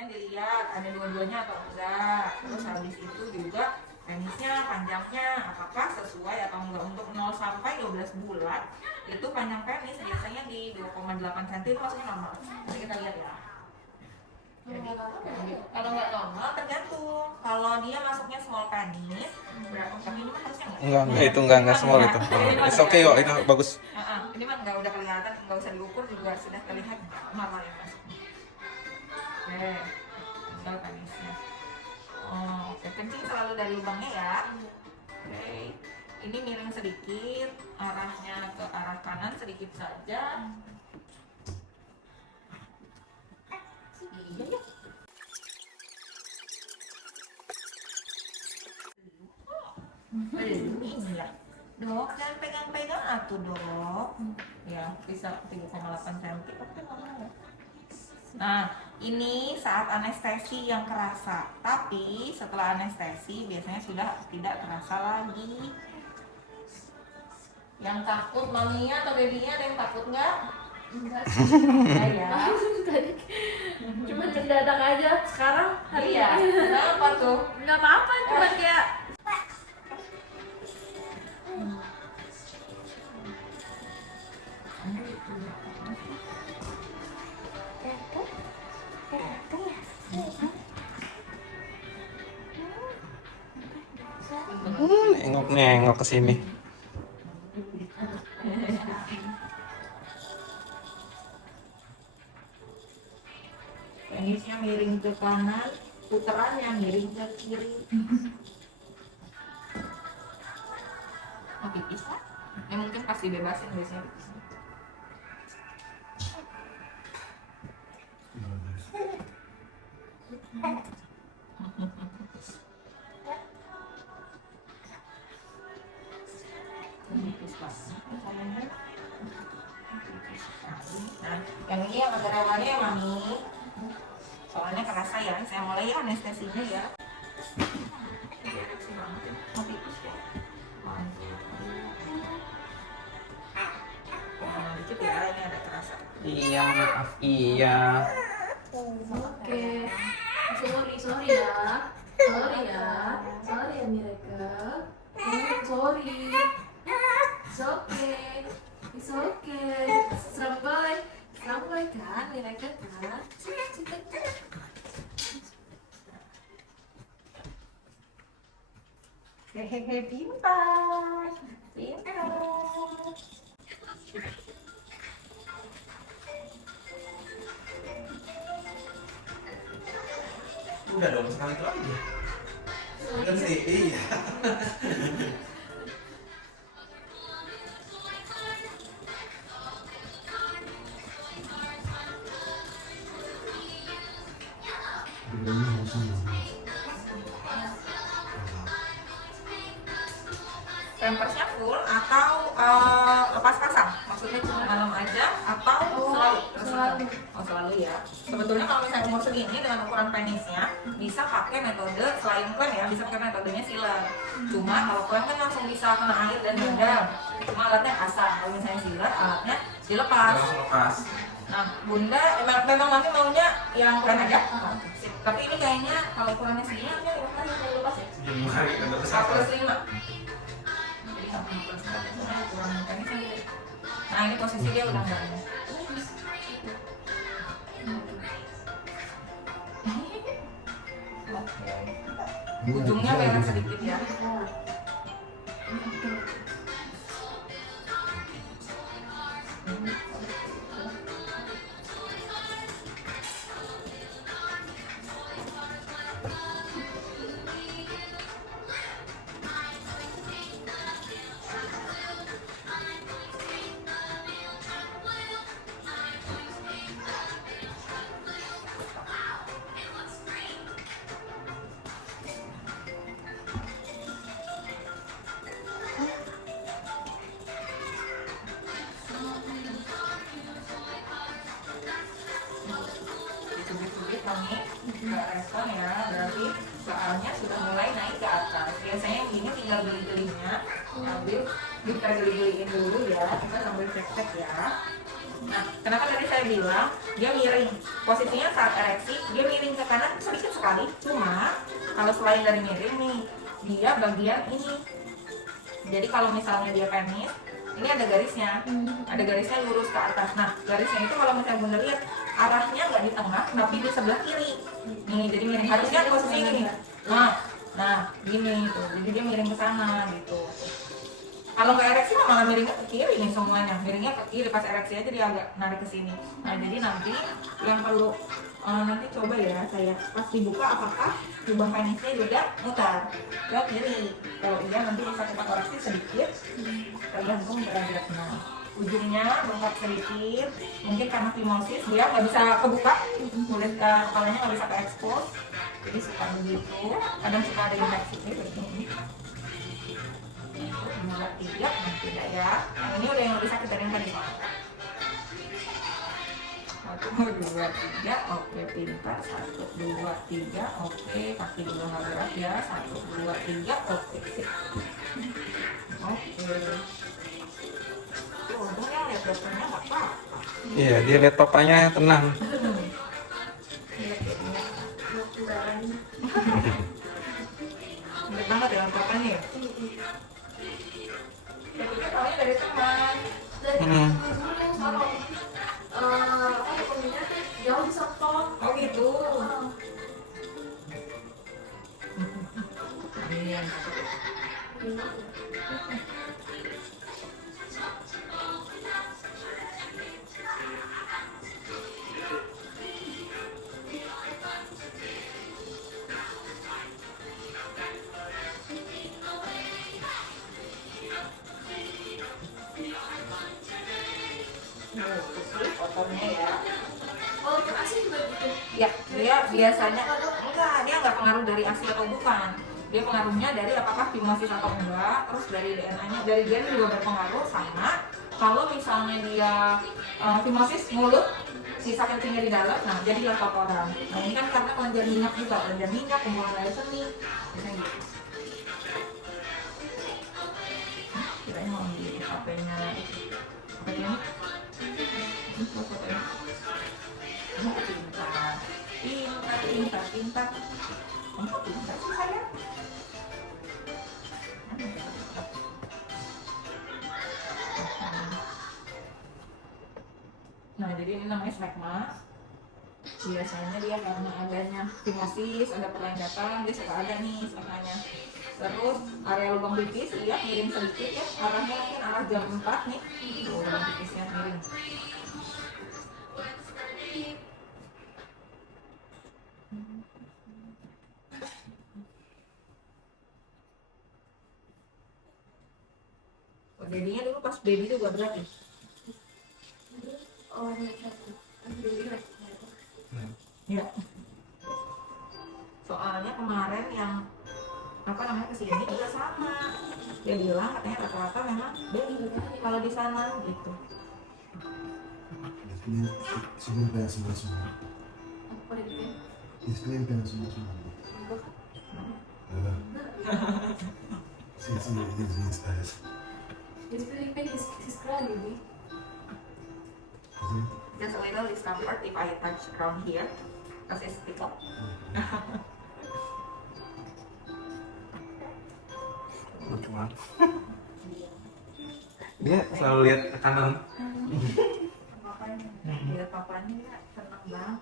penisnya dilihat ada dua-duanya atau enggak. Terus habis itu juga penisnya panjangnya apakah sesuai atau enggak. Untuk 0 sampai 12 bulan itu panjang penis biasanya di 2,8 cm itu maksudnya normal. Nanti kita lihat ya. Jadi, kalau nggak normal tergantung. Kalau dia masuknya small penis, berapa? Tapi ini mah harusnya Enggak, itu enggak small itu. It's okay kok, itu bagus. Ini mah nggak udah kelihatan, nggak usah diukur juga sudah terlihat normal ya masuknya. Oke, tinggal penisnya. Oh, oke, kencing selalu dari lubangnya ya. Oke, ini miring sedikit, arahnya ke arah kanan sedikit saja. Iya ya. Ini ya. Dok, jangan pegang-pegang atuh dok. Ya, bisa 3,8 cm. Oke, normal ya. Nah, ini saat anestesi yang kerasa. Tapi setelah anestesi biasanya sudah tidak terasa lagi. Yang takut maminya atau babynya ada yang takut nggak? Enggak Enggak ya. tadi cuma mendadak aja. Sekarang hari Iya. Kenapa tuh? nggak apa-apa, cuma kayak Nengok ke sini. Penisnya miring ke kanan, putarannya miring ke kiri. Mau pipis kan? Mungkin pas dibebasin biasanya pipisnya. Nah, yang ini yang agak awalnya ya mami. Soalnya kerasa ya, saya mulai ya anestesinya ya. Mau pipis ya? Nah, dikit ya, ini ada kerasa. Iya, maaf. Iya. oke. Sorry ya. Sorry ya Miracle. Sorry. It's okay. Sampai kan Miracle kan? Hehehe, pintar. Udah dong, sekali itu aja. Kan sih, iya. Pampersnya full atau lepas pasang? Maksudnya cuma malam aja atau selalu? Selalu. Oh, selalu ya. Sebetulnya kalau misalnya umur segini dengan ukuran penisnya bisa pakai metode selain klem ya, bisa pakai metodenya sealer. Cuma kalau klem kan langsung bisa kena air dan rendam. Cuma alatnya kasar. Kalau misalnya sealer alatnya dilepas. Langsung lepas. Nah, Bunda memang mami maunya yang klem aja. Sip. Tapi ini kayaknya kalau ukurannya segini aja lepas ya. Jadi hari ada 4+5. Nah, ini posisi dia udah enggak ada. Ujungnya merah sedikit ya. Dikit-dikit mami nggak respon ya, berarti soalnya sudah mulai naik ke atas. Biasanya yang ini tinggal geli-gelinya, ambil kita geli-geliin dulu ya, kita sambil cek-cek ya. Nah, kenapa tadi saya bilang dia miring? Posisinya saat ereksi dia miring ke kanan sedikit sekali. Cuma kalau selain dari miring nih, dia bagian ini. Jadi kalau misalnya dia penis, ini ada garisnya, lurus ke atas. Nah, garisnya itu kalau misalnya Bunda lihat arahnya nggak di tengah, tapi di sebelah kiri. Nih, jadi miring. Harusnya posisinya gini. Nah, gini tuh. Jadi dia miring ke sana gitu. Kalau nggak ereksi malah miringnya ke kiri nih semuanya. Miringnya ke kiri, pas ereksi aja dia agak narik ke sini. Nah, jadi nanti yang perlu nanti coba ya saya pas dibuka apakah lubang penisnya juga mutar ke kiri. Kalau iya nanti bisa kita koreksi sedikit tergantung derajatnya. Ujungnya bengkak sedikit, mungkin karena fimosis dia nggak bisa kebuka, kulit kepalanya nggak bisa ke expose, jadi suka begitu. Kadang suka ada infeksi begini. 2, 3, nah tidak ya. Yang ini udah yang lebih sakit dari yang tadi. 1, 2, 3, oke pintar. 1, 2, 3, oke. Kaki dulu nggak berat ya. 1, 2, 3, oke sip. Oke. Tuh untungnya lihat dokternya nggak apa-apa. Iya, dia lihat papanya tenang. Lihat jadinya. Bener banget ya papanya ya. Jadi tahunya dari teman. Dari dulu yang kalau pemiliknya jauh di Sopong. Oh gitu. Iya. Fotonya ya. Oh, itu asli juga gitu. Ya, dia biasanya enggak, dia nggak pengaruh dari ASI atau bukan. Dia pengaruhnya dari apakah fimosis atau enggak, terus dari DNA-nya, dari gen juga berpengaruh sama. Kalau misalnya dia fimosis mulut, sisa kencingnya di dalam, nah jadilah kotoran. Nah ini kan karena kelenjar minyak juga, kelenjar minyak, kumpulan air seni, biasanya gitu. Kirain mau di HP-nya, HP-nya. Pintar. Kamu pintar sih sayang. Nah, jadi ini namanya smegma. Biasanya dia karena adanya fimosis, ada perlengkatan, dia suka ada nih smegmanya. Terus area lubang pipis, iya miring sedikit ya, arahnya mungkin arah jam 4 nih. Lubang pipisnya miring. Jadinya dulu pas baby juga berarti. Oh, ini satu. Ya. Soalnya kemarin yang apa namanya kesini juga sama. Dia bilang katanya rata-rata memang baby kalau di sana gitu. Sini pengen semua. Apa gitu ya? Sini pengen semua. Sini guys. Jadi Filipin is keren ini. Just a little discomfort if I touch around here because it's tickle. Dia selalu lihat ke kanan. Lihat papanya ya senang banget.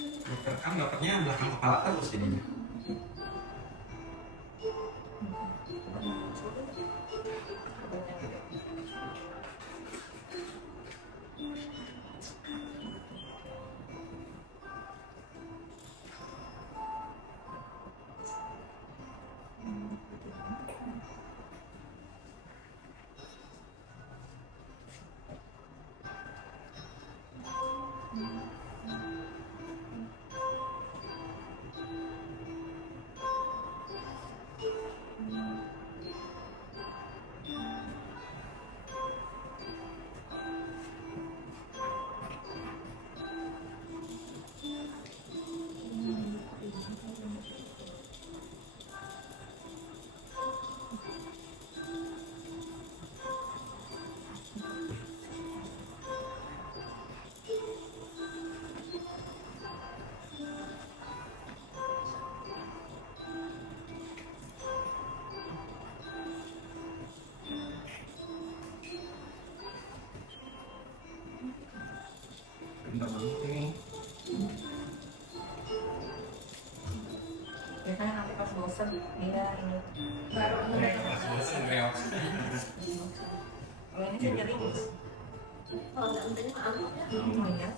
Dokter kan dokternya belakang kepala terus jadinya. Iya ini. Baru Langsung reok. Oh ini saya nyeri. kalau nantinya maaf ya. Oh iya.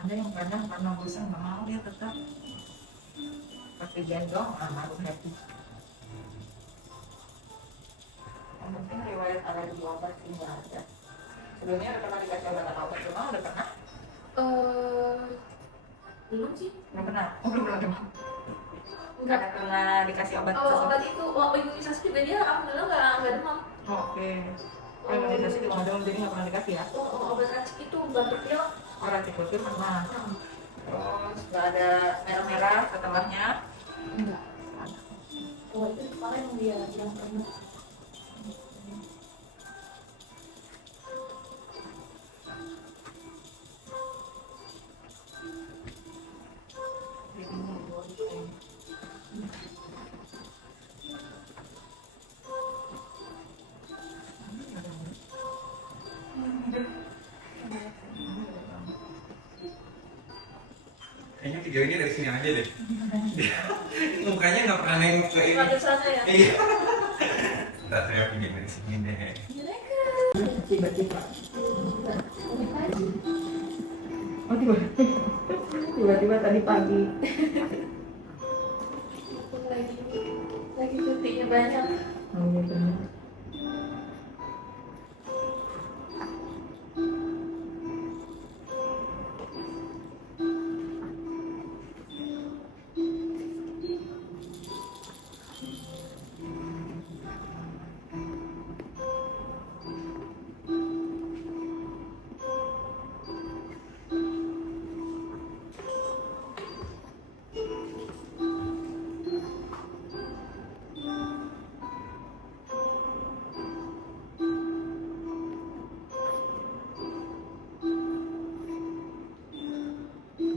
Ada yang kadang karena bosan nggak mau dia tetap pakai gendong, baru happy. Yang penting riwayat alergi obat sih nggak ada. Sebelumnya udah pernah dikasih obat apa obat demam? Udah pernah? Belum sih. Belum pernah. Oh belum pernah demam. Enggak. Nggak pernah dikasih obat. Kalau obat itu waktu imunisasi juga dia alhamdulillah nggak demam. Oke. Kalau imunisasi juga nggak demam jadi nggak pernah dikasih ya? Obat racik itu batuk pilek. Orang tipe pernah. Terus nggak ada merah-merah setelahnya. Enggak. Oh itu kemarin dia bilang pernah. Kayaknya video ini dari sini aja deh. Mukanya nggak pernah nengok ke ini. Ada sana ya. Iya. Ntar saya pinjam dari sini deh. Tiba-tiba. Oh tiba-tiba tadi pagi. Lagi cutinya banyak. Oh iya benar.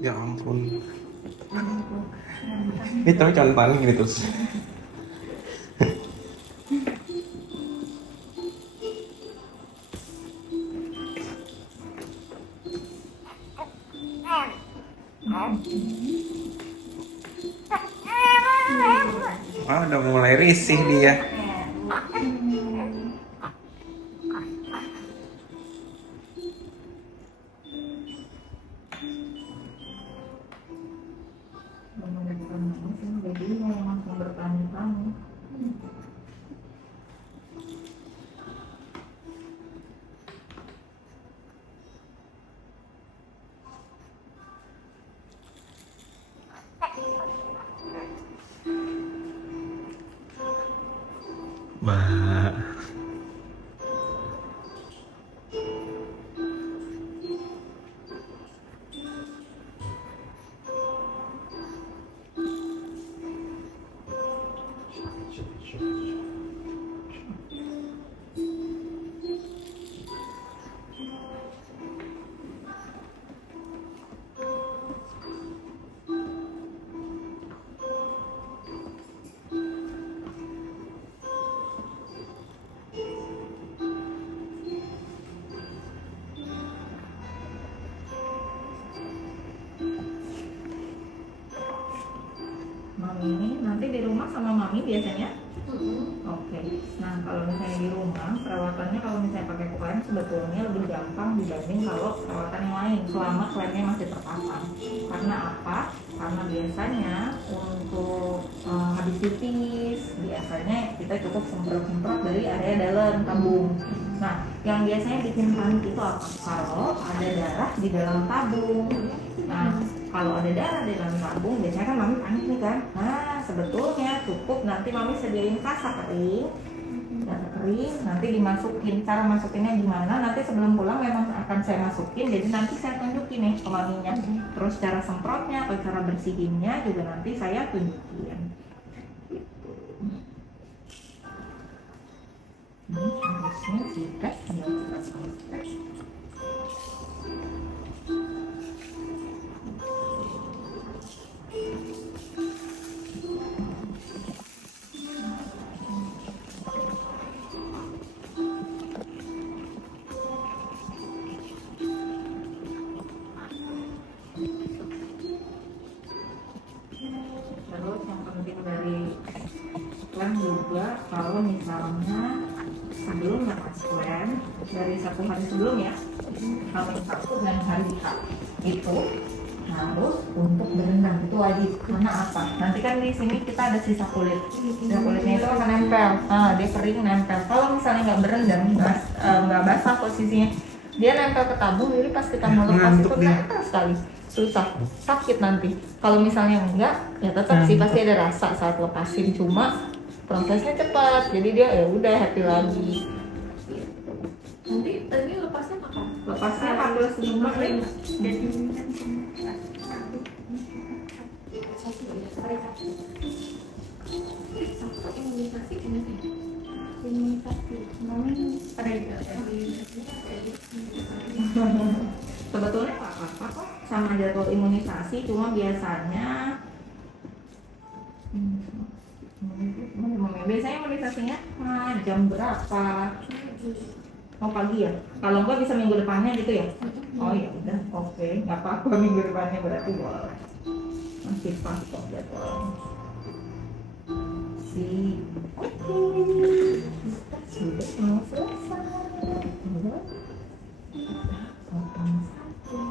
Ya ampun. Ini tapi jangan panik gini terus. Ah, udah mulai risih dia. Jadi mau langsung bertani-tani. Mbak. Mami ini nanti di rumah sama mami biasanya? Oke. Nah kalau misalnya di rumah perawatannya kalau misalnya pakai klem sebetulnya lebih gampang dibanding kalau perawatan yang lain selama klemnya masih terpasang. Karena apa? Karena biasanya untuk habis pipis biasanya kita cukup semprot-semprot dari area dalam tabung. Nah yang biasanya bikin panik itu apa? Kalau ada darah di dalam tabung. Nah kalau ada darah di dalam tabung biasanya kan mami panik nih kan. Nah sebetulnya cukup nanti mami sediain kasa kering, nanti dimasukin. Cara masukinnya gimana? Nanti sebelum pulang memang akan saya masukin. Jadi nanti saya tunjukin nih ke maminya. Terus cara semprotnya atau cara bersihinnya juga nanti saya tunjukin. Harusnya sikat ya kita selesai. Terus yang disarankan juga kalau misalnya sebelum transplant dari 1 hari sebelum ya, H-1 dan hari H itu harus untuk berendam, itu wajib. Karena apa? Nanti kan di sini kita ada sisa kulitnya itu akan nempel, dia kering nempel. Kalau misalnya nggak berendam, nggak basah posisinya, dia nempel ke tabung, jadi pas kita mau lepas itu nempel sekali, susah, sakit nanti. Kalau misalnya enggak, ya tetap sih pasti ada rasa saat lepasin, cuma prosesnya cepat, jadi dia ya udah happy lagi. Nanti tadi lepasnya kapan? Lepasnya 45 menit. Jadi hari Sabtu imunisasi kenapa? Imunisasi kemarin ada Sebetulnya nggak apa-apa kok sama jadwal imunisasi, cuma biasanya biasanya imunisasinya jam berapa? Oh pagi ya? Kalau enggak bisa minggu depannya gitu ya? Oh ya udah, oke, nggak apa-apa minggu depannya berarti boleh. Masih pas kok jadwalnya. Oke, kita sudah mau selesai. Udah. Kita potong saja.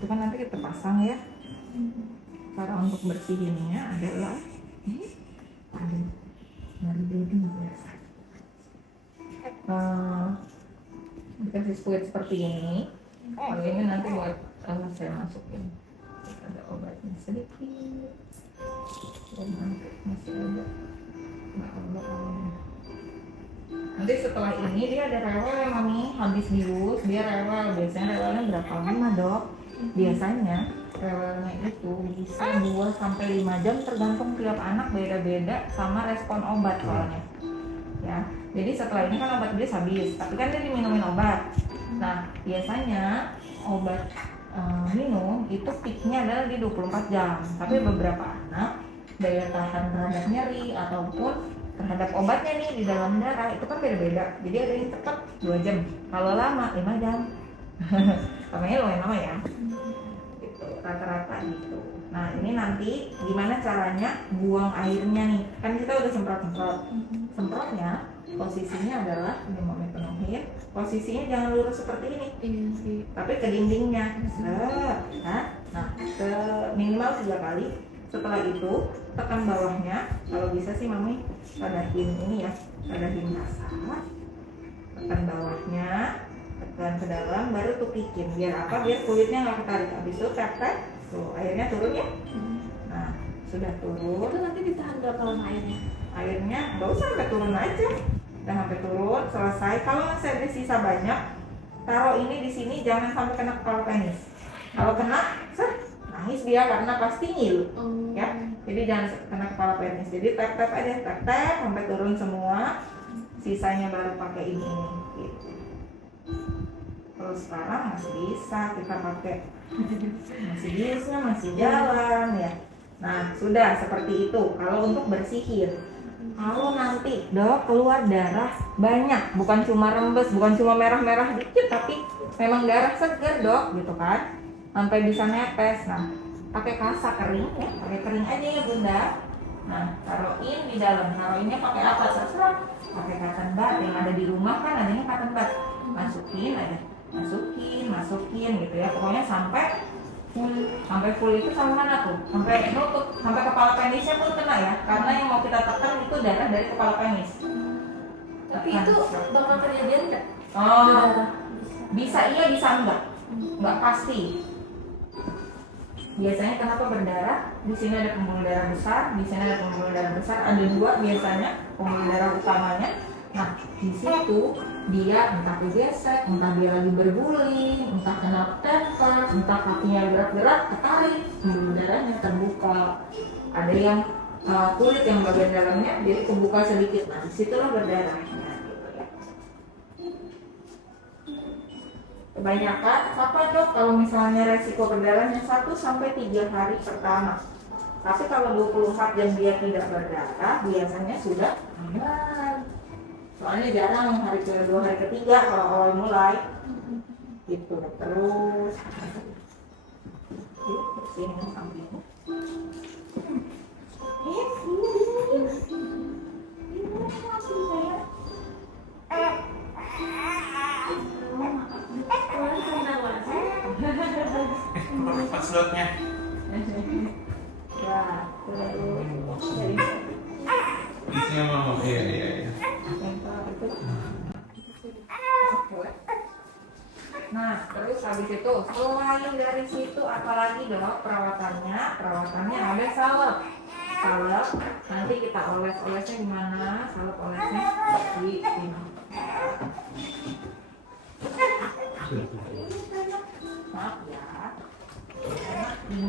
Itu kan nanti kita pasang ya. Cara untuk bersihinnya adalah dari bleeding biasa. Dikasih squid seperti ini. Oh ini nanti buat saya masukin. Ada obatnya sedikit. Dan nanti masih ada. Nanti setelah ini dia ada rewel ya mami, habis bius dia rewel. Biasanya rewelnya berapa lama dok? Biasanya rewelnya itu bisa 2-5 jam tergantung tiap anak beda-beda sama respon obat soalnya. Ya, jadi setelah ini kan obat dia habis, tapi kan dia diminumin obat. Nah biasanya obat minum itu peaknya adalah di 24 jam. Tapi beberapa anak daya tahan terhadap nyeri ataupun terhadap obatnya nih di dalam darah itu kan beda-beda. Jadi ada yang cepat 2 jam, kalau lama 5 jam. Lamanya lumayan lama ya. Gitu, rata-rata gitu. Nah ini nanti gimana caranya buang airnya nih? Kan kita udah semprot-semprot. Semprotnya posisinya adalah ini mau penuhin. Posisinya jangan lurus seperti ini, Iya sih. tapi ke dindingnya. Nah, ke minimal 3 kali. Setelah itu tekan bawahnya. Kalau bisa sih mami padahin ini ya, padahin kasar. Tekan bawahnya, tekan ke dalam, baru tupikin. Biar apa? Biar kulitnya nggak ketarik. Habis itu tap-tap, tuh airnya turun ya. Nah, sudah turun. Itu nanti ditahan berapa lama airnya? Airnya nggak usah sampai turun aja. Udah sampai turun, selesai. Kalau masih ada sisa banyak, taruh ini di sini, jangan sampai kena kepala penis. Kalau kena, nangis dia karena pasti ngilu. Ya, jadi jangan kena kepala penis. Jadi tap-tap aja, tap-tap sampai turun semua. Sisanya baru pakai ini gitu. Kalau sekarang masih bisa kita pakai, masih bisa, masih jalan ya. Nah sudah seperti itu. Kalau untuk bersihin, kalau nanti dok keluar darah banyak, bukan cuma rembes, bukan cuma merah-merah dikit, tapi memang darah segar dok, gitu kan, sampai bisa netes. Nah pakai kasa kering ya, pakai kering aja ya bunda. Nah taruhin di dalam, taruhinnya pakai apa terserah, pakai cotton bud yang ada di rumah kan adanya cotton bud, masukin aja, masukin gitu ya, pokoknya sampai full itu sama mana tuh, sampai nutup, sampai kepala penisnya pun kena ya, karena yang mau kita tekan itu darah dari kepala penis. Tapi itu bakal kejadian nggak? Oh, bisa iya bisa enggak pasti. Biasanya kenapa berdarah? Di sini ada pembuluh darah besar, di sini ada pembuluh darah besar, ada 2 biasanya pembuluh darah utamanya. Nah, di situ dia entah kegesek, entah dia lagi berguling, entah kena tempel, entah kakinya gerak-gerak, ketarik, pembuluh darahnya terbuka. Ada yang kulit yang bagian dalamnya jadi kebuka sedikit. Nah, disitulah berdarahnya. Kebanyakan apa dok kalau misalnya resiko berdarahnya 1-3 hari pertama. Tapi kalau 24 jam dia tidak berdarah, biasanya sudah aman. Soalnya jarang hari kedua, hari ketiga kalau awal mulai gitu. Terus sini samping. Pas slotnya. Ya, terus Isinya mau, iya. Nah, terus habis itu selain dari situ apalagi dok perawatannya ada salep. Nanti kita oles-olesnya di mana? Salep olesnya di sini. Maaf ya. Ini